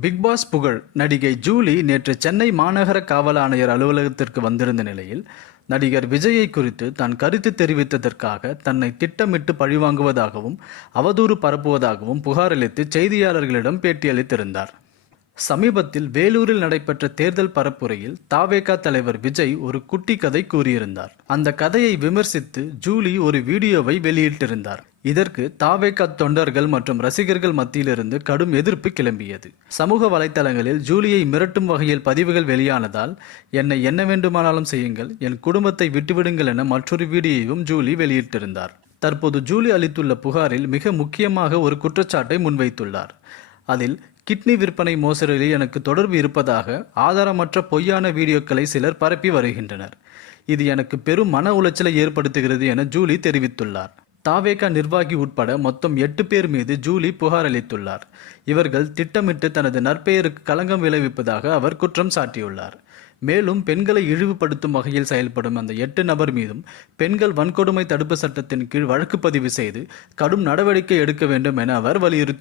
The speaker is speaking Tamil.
பிக் பாஸ் புகழ் நடிகை ஜூலி நேற்று சென்னை மாநகர காவல் ஆணையர் அலுவலகத்திற்கு வந்திருந்த நிலையில் நடிகர் விஜயை குறித்து தான் கருத்து தெரிவித்ததற்காக தன்னை திட்டமிட்டு பழிவாங்குவதாகவும் அவதூறு பரப்புவதாகவும் புகார் அளித்து செய்தியாளர்களிடம் பேட்டியளித்திருந்தார். சமீபத்தில் வேலூரில் நடைபெற்ற தேர்தல் பரப்புரையில் தாவேகா தலைவர் விஜய் ஒரு குட்டி கதை கூறியிருந்தார். அந்த கதையை விமர்சித்து ஜூலி ஒரு வீடியோவை வெளியிட்டிருந்தார். இதற்கு தாவேகா தொண்டர்கள் மற்றும் ரசிகர்கள் மத்தியிலிருந்து கடும் எதிர்ப்பு கிளம்பியது. சமூக வலைதளங்களில் ஜூலியை மிரட்டும் வகையில் பதிவுகள் வெளியானதால் என்னை என்ன வேண்டுமானாலும் செய்யுங்கள், என் குடும்பத்தை விட்டுவிடுங்கள் என மற்றொரு வீடியோவையும் ஜூலி வெளியிட்டிருந்தார். தற்போது ஜூலி அளித்துள்ள புகாரில் மிக முக்கியமாக ஒரு குற்றச்சாட்டை முன்வைத்துள்ளார். அதில் கிட்னி விற்பனை மோசடியில் எனக்கு தொடர்பு இருப்பதாக ஆதாரமற்ற பொய்யான வீடியோக்களை சிலர் பரப்பி வருகின்றனர். இது எனக்கு பெரும் மன உளைச்சலை ஏற்படுத்துகிறது என ஜூலி தெரிவித்துள்ளார். தாவேகா நிர்வாகி உட்பட மொத்தம் 8 பேர் மீது ஜூலி புகார் அளித்துள்ளார். இவர்கள் திட்டமிட்டு தனது நற்பெயருக்கு களங்கம் விளைவிப்பதாக அவர் குற்றம் சாட்டியுள்ளார். மேலும் பெண்களை இழிவுபடுத்தும் வகையில் செயல்படும் அந்த 8 நபர் மீதும் பெண்கள் வன்கொடுமை தடுப்பு சட்டத்தின் கீழ் வழக்கு பதிவு செய்து கடும் நடவடிக்கை எடுக்க வேண்டும் என அவர் வலியுறுத்தி